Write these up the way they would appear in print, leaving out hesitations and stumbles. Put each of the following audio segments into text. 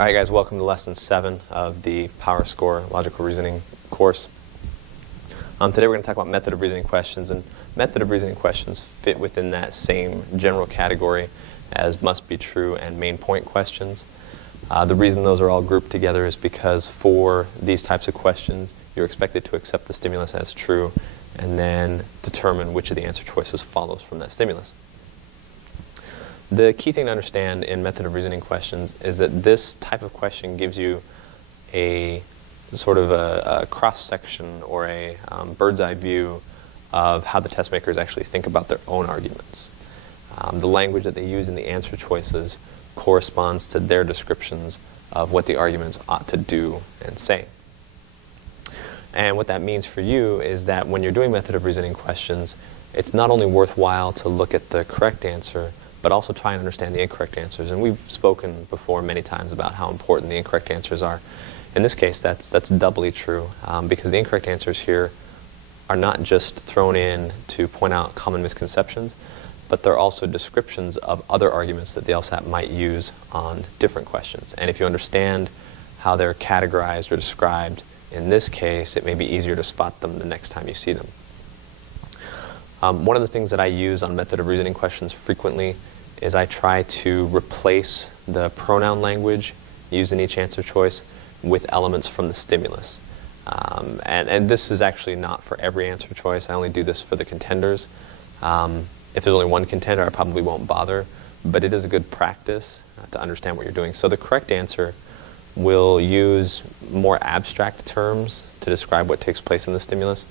All right, guys, welcome to Lesson 7 of the Power Score Logical Reasoning course. Today we're going to talk about method of reasoning questions, and method of reasoning questions fit within that same general category as must be true and main point questions. The reason those are all grouped together is because for these types of questions, you're expected to accept the stimulus as true and then determine which of the answer choices follows from that stimulus. The key thing to understand in method of reasoning questions is that this type of question gives you a sort of a cross-section or a bird's eye view of how the test makers actually think about their own arguments. The language that they use in the answer choices corresponds to their descriptions of what the arguments ought to do and say. And what that means for you is that when you're doing method of reasoning questions, it's not only worthwhile to look at the correct answer, but also try and understand the incorrect answers. And we've spoken before many times about how important the incorrect answers are. In this case, that's doubly true because the incorrect answers here are not just thrown in to point out common misconceptions, but they're also descriptions of other arguments that the LSAT might use on different questions. And if you understand how they're categorized or described in this case, it may be easier to spot them the next time you see them. One of the things that I use on method of reasoning questions frequently is I try to replace the pronoun language used in each answer choice with elements from the stimulus. And this is actually not for every answer choice. I only do this for the contenders. If there's only one contender, I probably won't bother, but it is a good practice to understand what you're doing. So the correct answer will use more abstract terms to describe what takes place in the stimulus.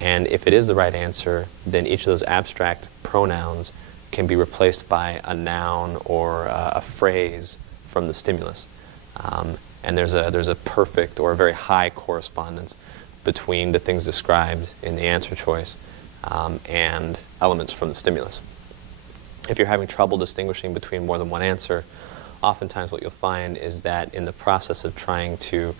And if it is the right answer, then each of those abstract pronouns can be replaced by a noun or a phrase from the stimulus. And there's a perfect or a very high correspondence between the things described in the answer choice and elements from the stimulus. If you're having trouble distinguishing between more than one answer, oftentimes what you'll find is that in the process of trying to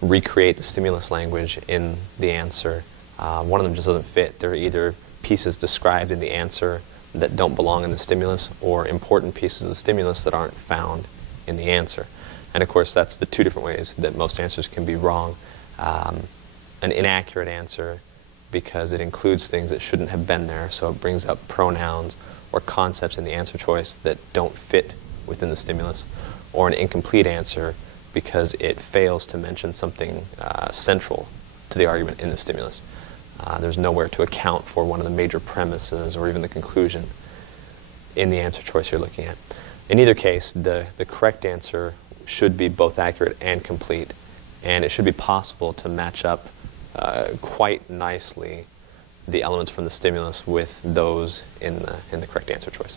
recreate the stimulus language in the answer, one of them just doesn't fit. There are either pieces described in the answer that don't belong in the stimulus or important pieces of the stimulus that aren't found in the answer. And of course, that's the two different ways that most answers can be wrong. An inaccurate answer because it includes things that shouldn't have been there, so it brings up pronouns or concepts in the answer choice that don't fit within the stimulus, or an incomplete answer because it fails to mention something central to the argument in the stimulus. There's nowhere to account for one of the major premises or even the conclusion in the answer choice you're looking at. In either case, the correct answer should be both accurate and complete, and it should be possible to match up quite nicely the elements from the stimulus with those in the correct answer choice.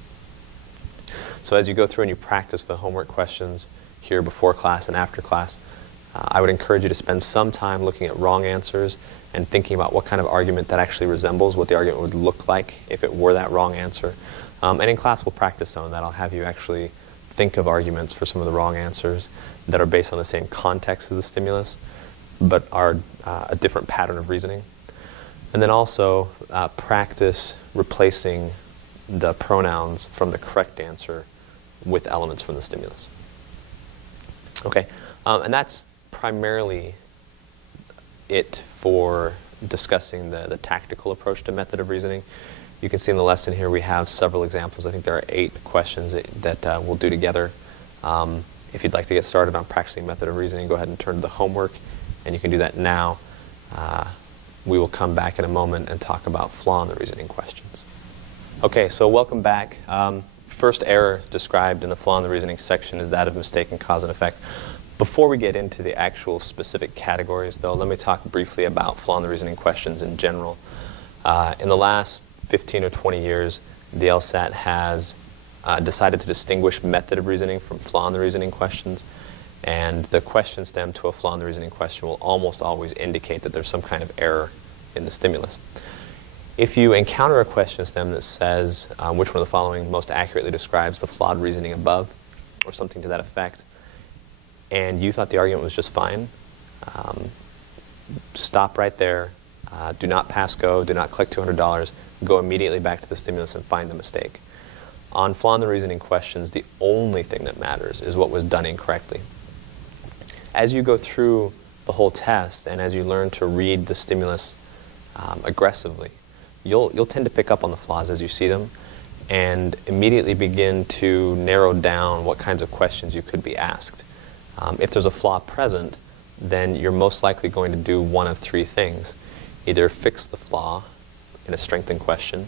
So as you go through and you practice the homework questions here before class and after class, I would encourage you to spend some time looking at wrong answers and thinking about what kind of argument that actually resembles what the argument would look like if it were that wrong answer. And in class we'll practice some of that. I'll have you actually think of arguments for some of the wrong answers that are based on the same context as the stimulus, but are a different pattern of reasoning. And then also practice replacing the pronouns from the correct answer with elements from the stimulus. Okay, and that's primarily it for discussing the tactical approach to method of reasoning. You can see in the lesson here we have several examples. I think there are 8 questions that we'll do together. If you'd like to get started on practicing method of reasoning, go ahead and turn to the homework, and you can do that now. We will come back in a moment and talk about flaw in the reasoning questions. Okay, so welcome back. First error described in the flaw in the reasoning section is that of mistaken cause and effect. Before we get into the actual specific categories, though, let me talk briefly about flaw in the reasoning questions in general. In the last 15 or 20 years, the LSAT has decided to distinguish method of reasoning from flaw in the reasoning questions, and the question stem to a flaw in the reasoning question will almost always indicate that there's some kind of error in the stimulus. If you encounter a question stem that says which one of the following most accurately describes the flawed reasoning above, or something to that effect, and you thought the argument was just fine, stop right there. Do not pass go. Do not click $200. Go immediately back to the stimulus and find the mistake. On flaw in the reasoning questions, the only thing that matters is what was done incorrectly. As you go through the whole test and as you learn to read the stimulus aggressively, you'll tend to pick up on the flaws as you see them and immediately begin to narrow down what kinds of questions you could be asked. If there's a flaw present, then you're most likely going to do one of three things. Either fix the flaw in a strengthened question,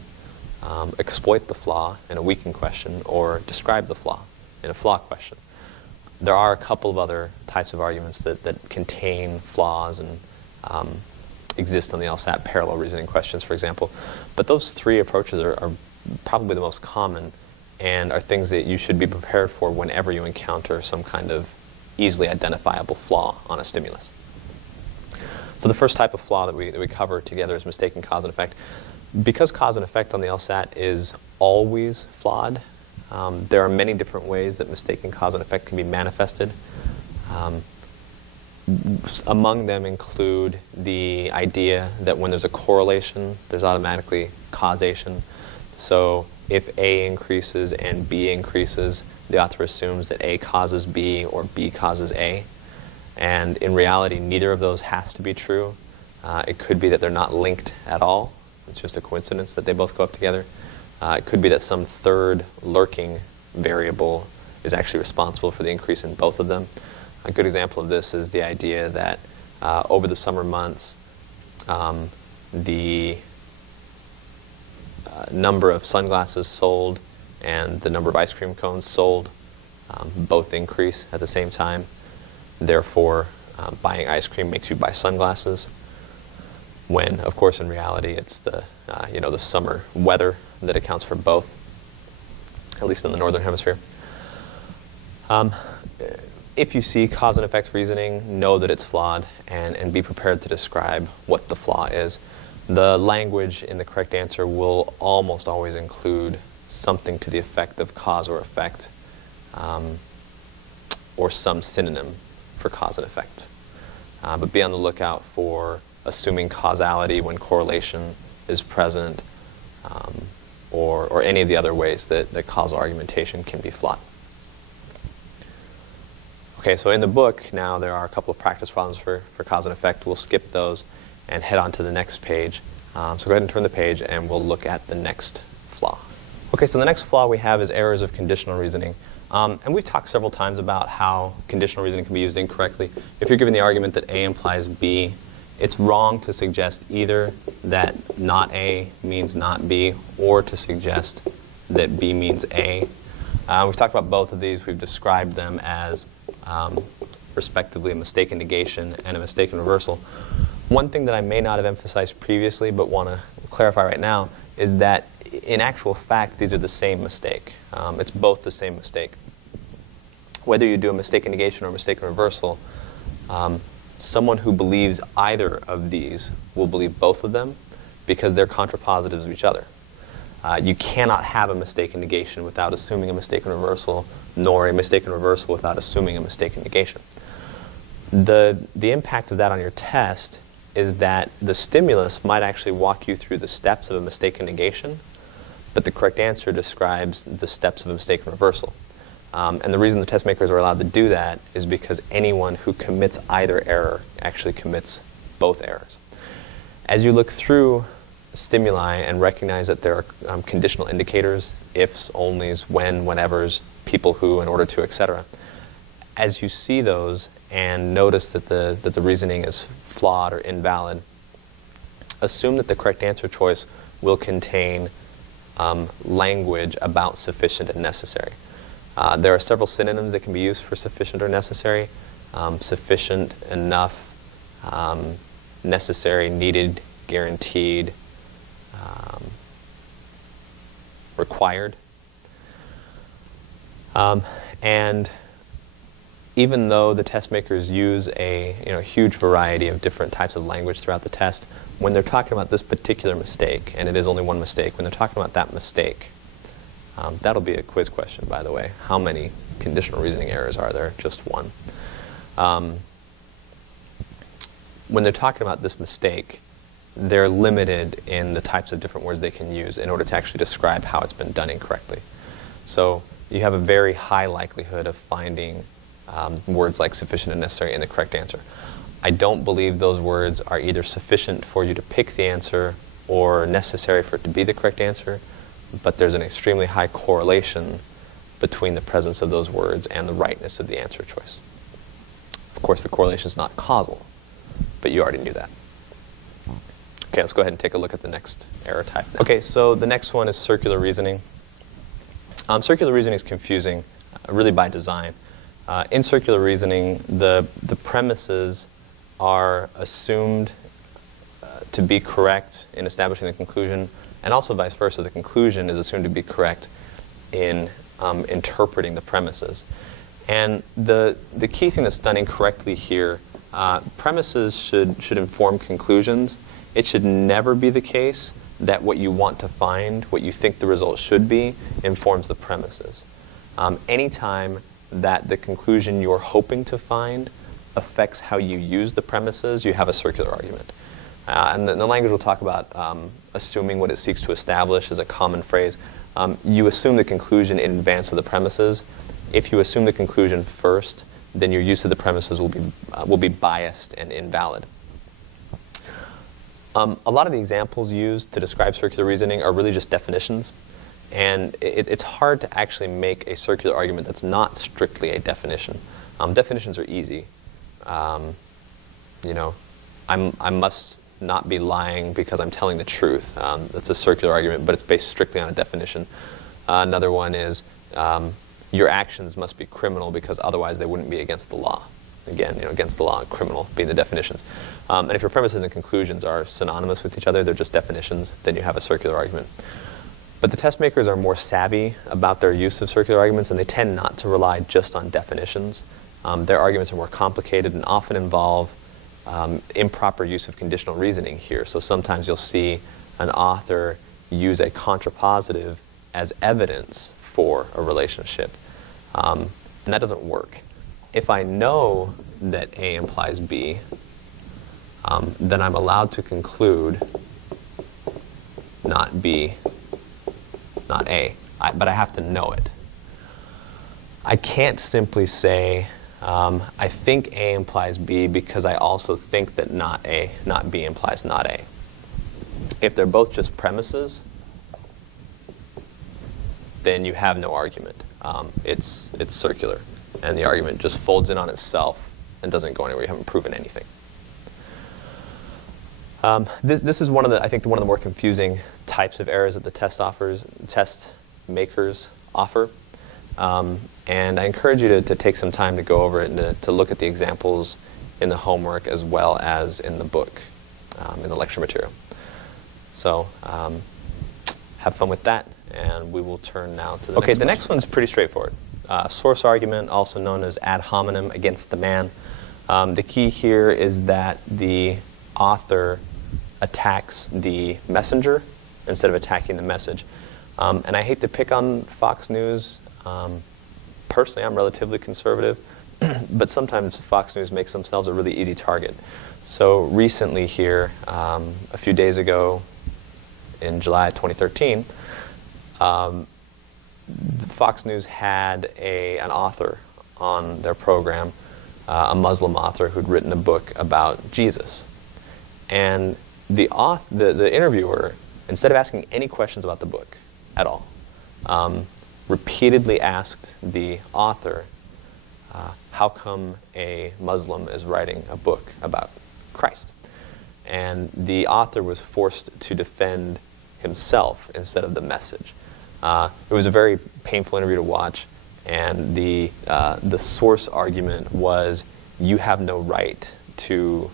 exploit the flaw in a weakened question, or describe the flaw in a flaw question. There are a couple of other types of arguments that contain flaws and exist on the LSAT, parallel reasoning questions, for example. But those three approaches are probably the most common and are things that you should be prepared for whenever you encounter some kind of easily identifiable flaw on a stimulus. So the first type of flaw that we cover together is mistaken cause and effect. Because cause and effect on the LSAT is always flawed, there are many different ways that mistaken cause and effect can be manifested. Among them include the idea that when there's a correlation, there's automatically causation. So if A increases and B increases, the author assumes that A causes B or B causes A. And in reality, neither of those has to be true. It could be that they're not linked at all. It's just a coincidence that they both go up together. It could be that some third lurking variable is actually responsible for the increase in both of them. A good example of this is the idea that over the summer months, the number of sunglasses sold and the number of ice cream cones sold both increase at the same time. Therefore, buying ice cream makes you buy sunglasses, when, of course, in reality, it's the the summer weather that accounts for both, at least in the northern hemisphere. If you see cause and effect reasoning, know that it's flawed and be prepared to describe what the flaw is. The language in the correct answer will almost always include something to the effect of cause or effect, or some synonym for cause and effect. But be on the lookout for assuming causality when correlation is present, or any of the other ways that causal argumentation can be flawed. Okay, so in the book now there are a couple of practice problems for cause and effect. We'll skip those and head on to the next page. So go ahead and turn the page and we'll look at the next flaw. Okay, so the next flaw we have is errors of conditional reasoning. And we've talked several times about how conditional reasoning can be used incorrectly. If you're given the argument that A implies B, it's wrong to suggest either that not A means not B, or to suggest that B means A. We've talked about both of these. We've described them as respectively a mistaken negation and a mistaken reversal. One thing that I may not have emphasized previously but want to clarify right now is that in actual fact these are the same mistake. It's both the same mistake. Whether you do a mistaken negation or a mistaken reversal, someone who believes either of these will believe both of them because they're contrapositives of each other. You cannot have a mistaken negation without assuming a mistaken reversal, nor a mistaken reversal without assuming a mistaken negation. The impact of that on your test is that the stimulus might actually walk you through the steps of a mistaken negation, but the correct answer describes the steps of a mistaken reversal. And the reason the test makers are allowed to do that is because anyone who commits either error actually commits both errors. As you look through stimuli and recognize that there are conditional indicators, ifs, onlys, when, whenevers, people who, in order to, etc. As you see those and notice that the reasoning is flawed or invalid, assume that the correct answer choice will contain language about sufficient and necessary. There are several synonyms that can be used for sufficient or necessary. Sufficient, enough, necessary, needed, guaranteed, required. And even though the test makers use a huge variety of different types of language throughout the test, when they're talking about this particular mistake, and it is only one mistake, when they're talking about that mistake, that'll be a quiz question, by the way. How many conditional reasoning errors are there? Just one. When they're talking about this mistake, they're limited in the types of different words they can use in order to actually describe how it's been done incorrectly. So you have a very high likelihood of finding words like sufficient and necessary and the correct answer. I don't believe those words are either sufficient for you to pick the answer or necessary for it to be the correct answer, but there's an extremely high correlation between the presence of those words and the rightness of the answer choice. Of course, the correlation is not causal, but you already knew that. Okay, let's go ahead and take a look at the next error type now. Okay, so the next one is circular reasoning. Circular reasoning is confusing, really by design. In circular reasoning, the premises are assumed to be correct in establishing the conclusion, and also vice versa. The conclusion is assumed to be correct in interpreting the premises. And the key thing that's done incorrectly here, premises should inform conclusions. It should never be the case that what you want to find, what you think the result should be, informs the premises. Anytime that the conclusion you're hoping to find affects how you use the premises, you have a circular argument. And the language will talk about assuming what it seeks to establish is a common phrase. You assume the conclusion in advance of the premises. If you assume the conclusion first, then your use of the premises will be biased and invalid. A lot of the examples used to describe circular reasoning are really just definitions. And it's hard to actually make a circular argument that's not strictly a definition. Definitions are easy. I must not be lying because I'm telling the truth. That's a circular argument, but it's based strictly on a definition. Another one is your actions must be criminal because otherwise they wouldn't be against the law. Again, against the law and criminal being the definitions. And if your premises and conclusions are synonymous with each other, they're just definitions, then you have a circular argument. But the test makers are more savvy about their use of circular arguments, and they tend not to rely just on definitions. Their arguments are more complicated and often involve improper use of conditional reasoning here. So sometimes you'll see an author use a contrapositive as evidence for a relationship. And that doesn't work. If I know that A implies B, then I'm allowed to conclude not B, not A. But I have to know it. I can't simply say, I think A implies B because I also think that not B implies not A. If they're both just premises, then you have no argument. It's circular, and the argument just folds in on itself and doesn't go anywhere. You haven't proven anything. This is one of the more confusing types of errors that the test makers offer. And I encourage you to take some time to go over it and to look at the examples in the homework as well as in the book, in the lecture material. So have fun with that, and we will turn now to the next one. The next one's pretty straightforward. Source argument, also known as ad hominem, against the man. The key here is that the author attacks the messenger instead of attacking the message. And I hate to pick on Fox News. Personally, I'm relatively conservative, but sometimes Fox News makes themselves a really easy target. So recently here, a few days ago, in July 2013, Fox News had an author on their program, a Muslim author who'd written a book about Jesus. And the interviewer, instead of asking any questions about the book at all, repeatedly asked the author, how come a Muslim is writing a book about Christ? And the author was forced to defend himself instead of the message. It was a very painful interview to watch, and the source argument was, you have no right to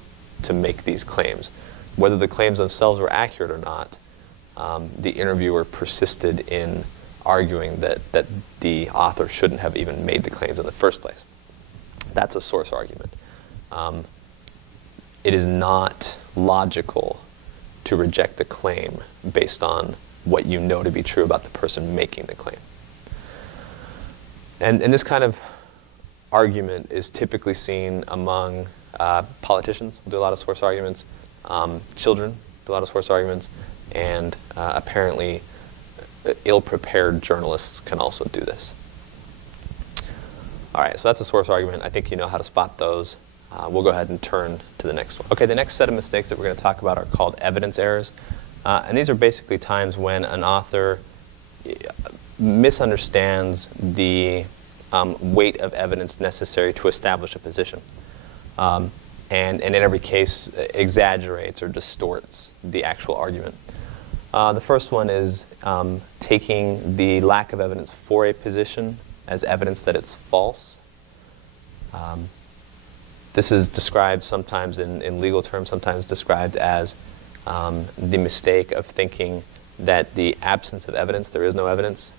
make these claims. Whether the claims themselves were accurate or not, the interviewer persisted in arguing that the author shouldn't have even made the claims in the first place. That's a source argument. It is not logical to reject a claim based on what you know to be true about the person making the claim. And this kind of argument is typically seen among politicians who do a lot of source arguments, children do a lot of source arguments, and apparently ill-prepared journalists can also do this. All right, so that's a source argument. I think you know how to spot those. We'll go ahead and turn to the next one. Okay, the next set of mistakes that we're going to talk about are called evidence errors. And these are basically times when an author misunderstands the weight of evidence necessary to establish a position. And in every case, exaggerates or distorts the actual argument. The first one is taking the lack of evidence for a position as evidence that it's false. This is described sometimes in legal terms, sometimes described as the mistake of thinking that the absence of evidence, there is no evidence,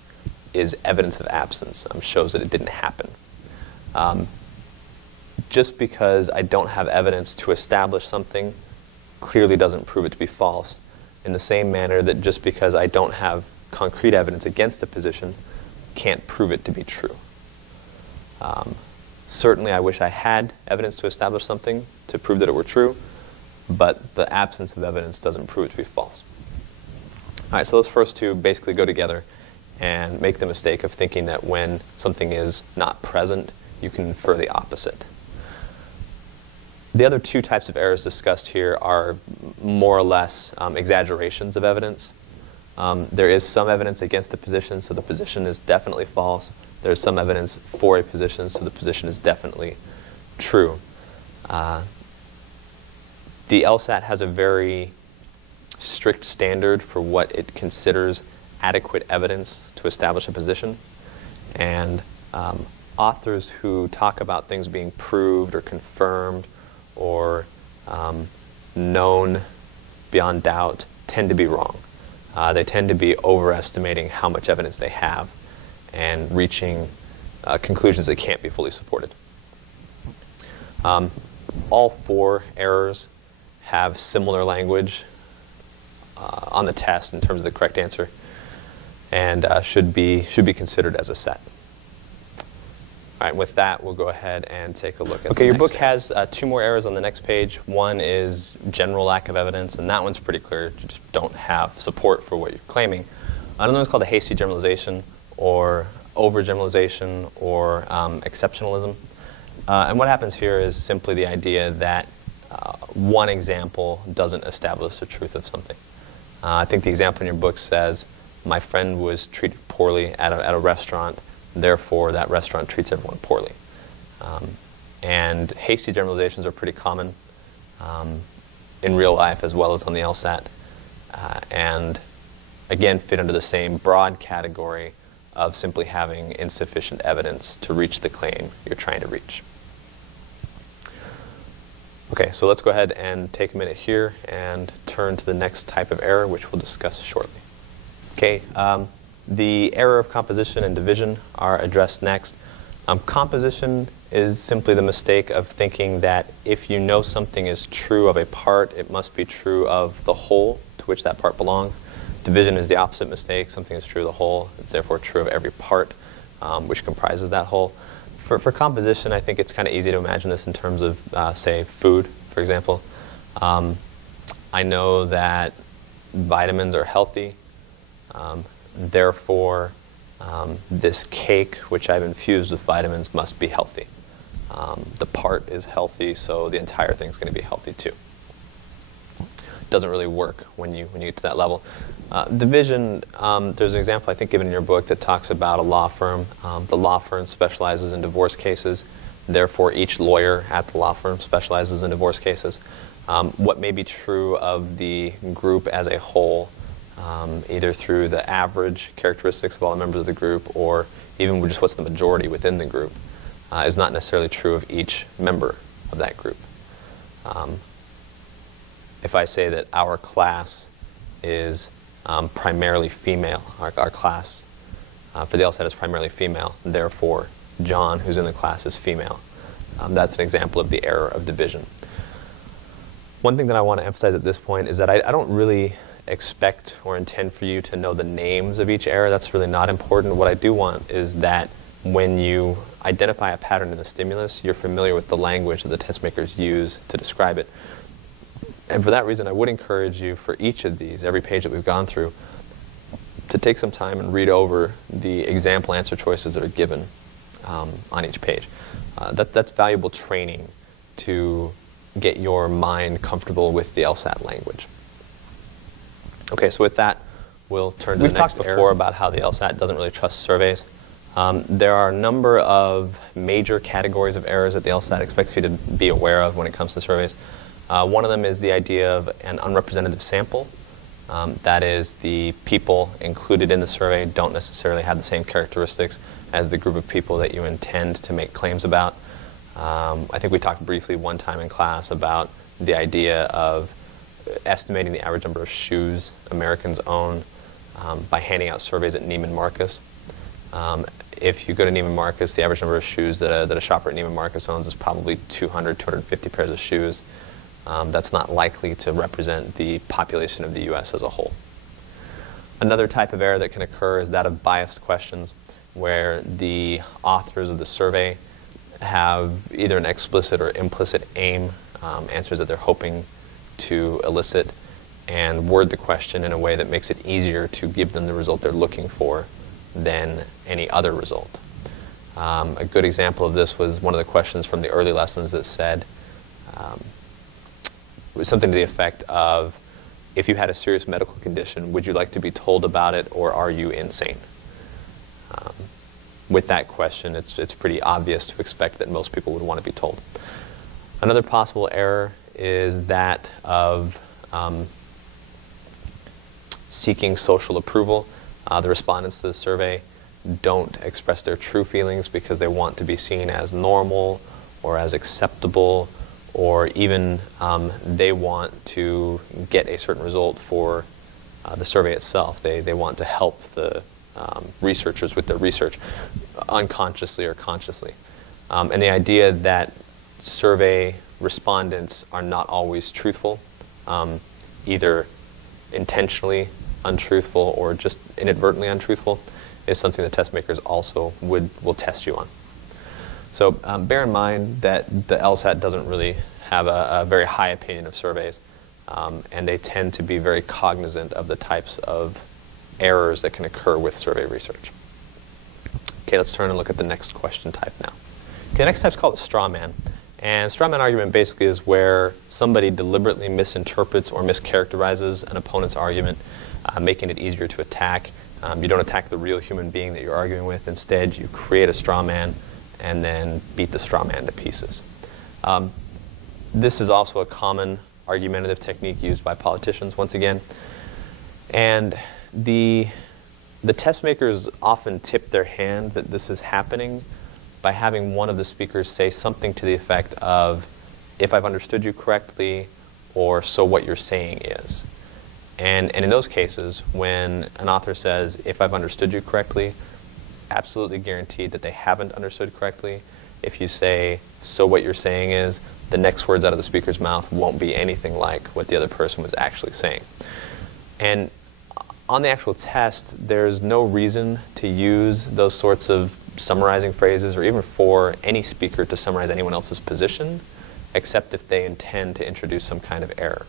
is evidence of absence, shows that it didn't happen. Just because I don't have evidence to establish something clearly doesn't prove it to be false, in the same manner that just because I don't have concrete evidence against a position can't prove it to be true. Certainly I wish I had evidence to establish something to prove that it were true, but the absence of evidence doesn't prove it to be false. All right, so those first two basically go together and make the mistake of thinking that when something is not present, you can infer the opposite. The other two types of errors discussed here are more or less exaggerations of evidence. There is some evidence against the position, so the position is definitely false. There's some evidence for a position, so the position is definitely true. The LSAT has a very strict standard for what it considers adequate evidence to establish a position. And authors who talk about things being proved or confirmed or known beyond doubt tend to be wrong. They tend to be overestimating how much evidence they have and reaching conclusions that can't be fully supported. All four errors have similar language on the test in terms of the correct answer, and should be considered as a set. All right, with that, we'll go ahead and take a look at. Okay, your book has two more errors on the next page. One is general lack of evidence, and that one's pretty clear. You just don't have support for what you're claiming. Another one's called a hasty generalization, or overgeneralization, or exceptionalism. And what happens here is simply the idea that one example doesn't establish the truth of something. I think the example in your book says, my friend was treated poorly at a restaurant, therefore that restaurant treats everyone poorly. And hasty generalizations are pretty common in real life as well as on the LSAT, and again fit under the same broad category of simply having insufficient evidence to reach the claim you're trying to reach. Okay, so let's go ahead and take a minute here and turn to the next type of error, which we'll discuss shortly. Okay, the error of composition and division are addressed next. Composition is simply the mistake of thinking that if you know something is true of a part, it must be true of the whole to which that part belongs. Division is the opposite mistake. Something is true of the whole. It's therefore true of every part which comprises that whole. For composition, I think it's kind of easy to imagine this in terms of, say, food, for example. I know that vitamins are healthy. Therefore, this cake, which I've infused with vitamins, must be healthy. The part is healthy, so the entire thing is going to be healthy too. Doesn't really work when you get to that level. Division, there's an example I think given in your book that talks about a law firm. The law firm specializes in divorce cases. Therefore, each lawyer at the law firm specializes in divorce cases. What may be true of the group as a whole, either through the average characteristics of all the members of the group or even just what's the majority within the group, is not necessarily true of each member of that group. If I say that our class is primarily female, our class for the LSAT is primarily female, therefore John, who's in the class, is female. That's an example of the error of division. One thing that I want to emphasize at this point is that I don't really expect or intend for you to know the names of each error. That's really not important. What I do want is that when you identify a pattern in the stimulus, you're familiar with the language that the test makers use to describe it. And for that reason, I would encourage you for each of these, every page that we've gone through, to take some time and read over the example answer choices that are given on each page. That's valuable training to get your mind comfortable with the LSAT language. Okay, so with that, we'll turn to We've the next talked before about how the LSAT doesn't really trust surveys. There are a number of major categories of errors that the LSAT expects you to be aware of when it comes to surveys. One of them is the idea of an unrepresentative sample. That is, the people included in the survey don't necessarily have the same characteristics as the group of people that you intend to make claims about. I think we talked briefly one time in class about the idea of estimating the average number of shoes Americans own by handing out surveys at Neiman Marcus. If you go to Neiman Marcus, the average number of shoes that a shopper at Neiman Marcus owns is probably 200, 250 pairs of shoes. That's not likely to represent the population of the U.S. as a whole. Another type of error that can occur is that of biased questions, where the authors of the survey have either an explicit or implicit aim, answers that they're hoping to elicit, and word the question in a way that makes it easier to give them the result they're looking for than any other result. A good example of this was one of the questions from the early lessons that said something to the effect of, if you had a serious medical condition, would you like to be told about it, or are you insane? With that question, it's pretty obvious to expect that most people would want to be told. Another possible error is that of seeking social approval. The respondents to the survey don't express their true feelings because they want to be seen as normal or as acceptable, or even they want to get a certain result for the survey itself. They want to help the researchers with their research, unconsciously or consciously. And the idea that survey respondents are not always truthful, either intentionally untruthful or just inadvertently untruthful, is something that test makers also will test you on. So bear in mind that the LSAT doesn't really have a very high opinion of surveys, and they tend to be very cognizant of the types of errors that can occur with survey research. Okay, let's turn and look at the next question type now. Okay, the next type is called a straw man. And straw man argument basically is where somebody deliberately misinterprets or mischaracterizes an opponent's argument, making it easier to attack. You don't attack the real human being that you're arguing with. Instead, you create a straw man and then beat the straw man to pieces. This is also a common argumentative technique used by politicians, once again. And the test makers often tip their hand that this is happening by having one of the speakers say something to the effect of, "If I've understood you correctly," or "so what you're saying is." And in those cases, when an author says, "if I've understood you correctly," absolutely guaranteed that they haven't understood correctly. If you say, "so what you're saying is," the next words out of the speaker's mouth won't be anything like what the other person was actually saying. And on the actual test, there's no reason to use those sorts of summarizing phrases, or even for any speaker to summarize anyone else's position, except if they intend to introduce some kind of error.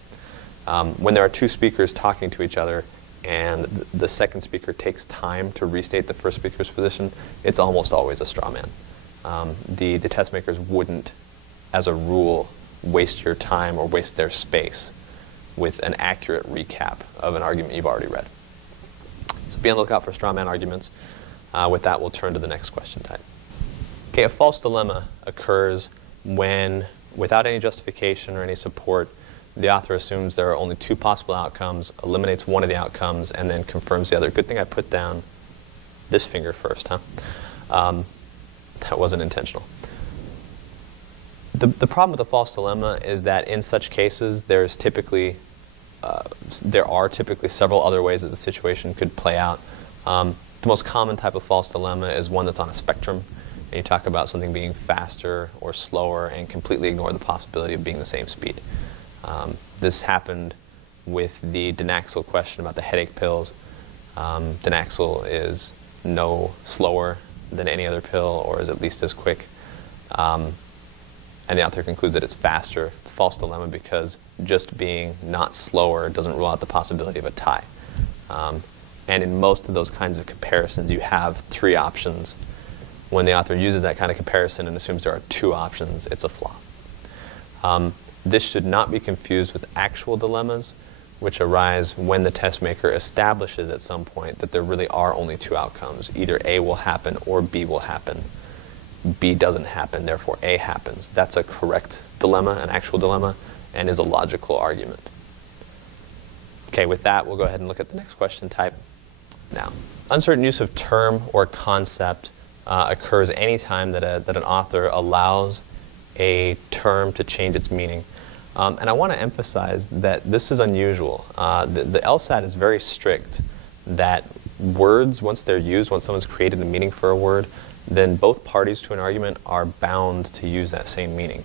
When there are two speakers talking to each other and the second speaker takes time to restate the first speaker's position, it's almost always a straw man. The test makers wouldn't, as a rule, waste your time or waste their space with an accurate recap of an argument you've already read. So be on the lookout for straw man arguments. With that, we'll turn to the next question type. Okay, a false dilemma occurs when, without any justification or any support, the author assumes there are only two possible outcomes, eliminates one of the outcomes, and then confirms the other. Good thing I put down this finger first, huh? That wasn't intentional. The problem with the false dilemma is that in such cases, there are typically several other ways that the situation could play out. The most common type of false dilemma is one that's on a spectrum, and you talk about something being faster or slower and completely ignore the possibility of being the same speed. This happened with the Danaxil question about the headache pills. Danaxil is no slower than any other pill, or is at least as quick. And the author concludes that it's faster. It's a false dilemma because just being not slower doesn't rule out the possibility of a tie. And in most of those kinds of comparisons, you have three options when the author uses that kind of comparison and assumes there are two options, it's a flaw. This should not be confused with actual dilemmas, which arise when the test maker establishes at some point that there really are only two outcomes. Either A will happen or B will happen. B doesn't happen, therefore A happens. That's a correct dilemma, an actual dilemma, and is a logical argument. Okay, with that, we'll go ahead and look at the next question type now. Uncertain use of term or concept occurs anytime that an author allows a term to change its meaning. And I want to emphasize that this is unusual. The LSAT is very strict that words, once they're used, once someone's created a meaning for a word, then both parties to an argument are bound to use that same meaning.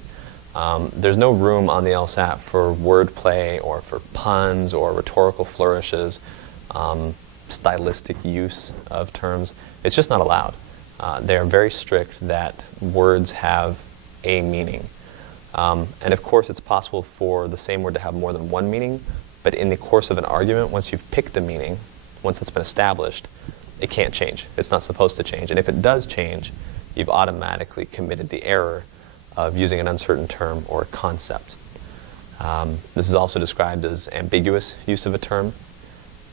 There's no room on the LSAT for wordplay or for puns or rhetorical flourishes, stylistic use of terms. It's just not allowed. They are very strict that words have a meaning. And of course, it's possible for the same word to have more than one meaning, but in the course of an argument, once you've picked a meaning, once it's been established, it can't change. It's not supposed to change. And if it does change, you've automatically committed the error of using an uncertain term or concept. This is also described as ambiguous use of a term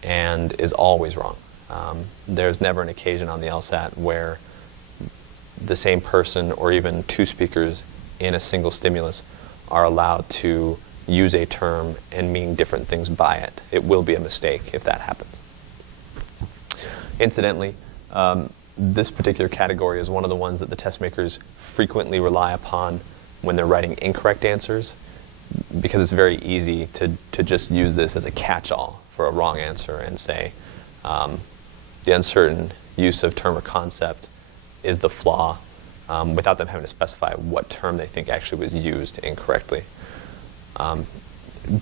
and is always wrong. There's never an occasion on the LSAT where the same person or even two speakers in a single stimulus are allowed to use a term and mean different things by it. It will be a mistake if that happens. Incidentally, this particular category is one of the ones that the test makers frequently rely upon when they're writing incorrect answers, because it's very easy to just use this as a catch-all for a wrong answer and say the uncertain use of term or concept is the flaw, without them having to specify what term they think actually was used incorrectly.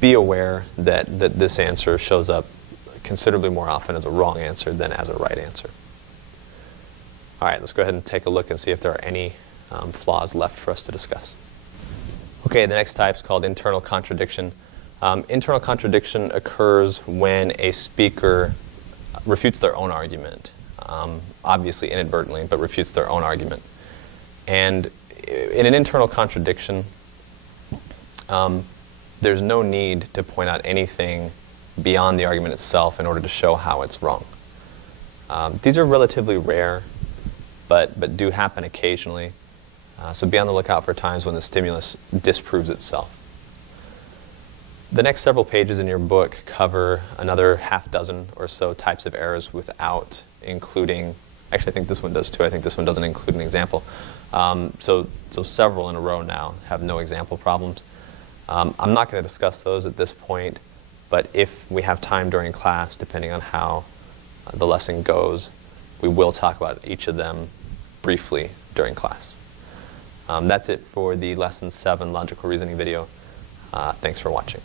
Be aware that this answer shows up considerably more often as a wrong answer than as a right answer. All right, let's go ahead and take a look and see if there are any flaws left for us to discuss. Okay, the next type is called internal contradiction. Internal contradiction occurs when a speaker refutes their own argument, obviously inadvertently, but refutes their own argument. And in an internal contradiction, there's no need to point out anything beyond the argument itself in order to show how it's wrong. These are relatively rare, but do happen occasionally. So be on the lookout for times when the stimulus disproves itself. The next several pages in your book cover another half dozen or so types of errors without including, actually I think this one does too, I think this one doesn't include an example. So several in a row now have no example problems. I'm not going to discuss those at this point, but if we have time during class, depending on how the lesson goes, we will talk about each of them briefly during class. That's it for the Lesson 7 Logical Reasoning video. Thanks for watching.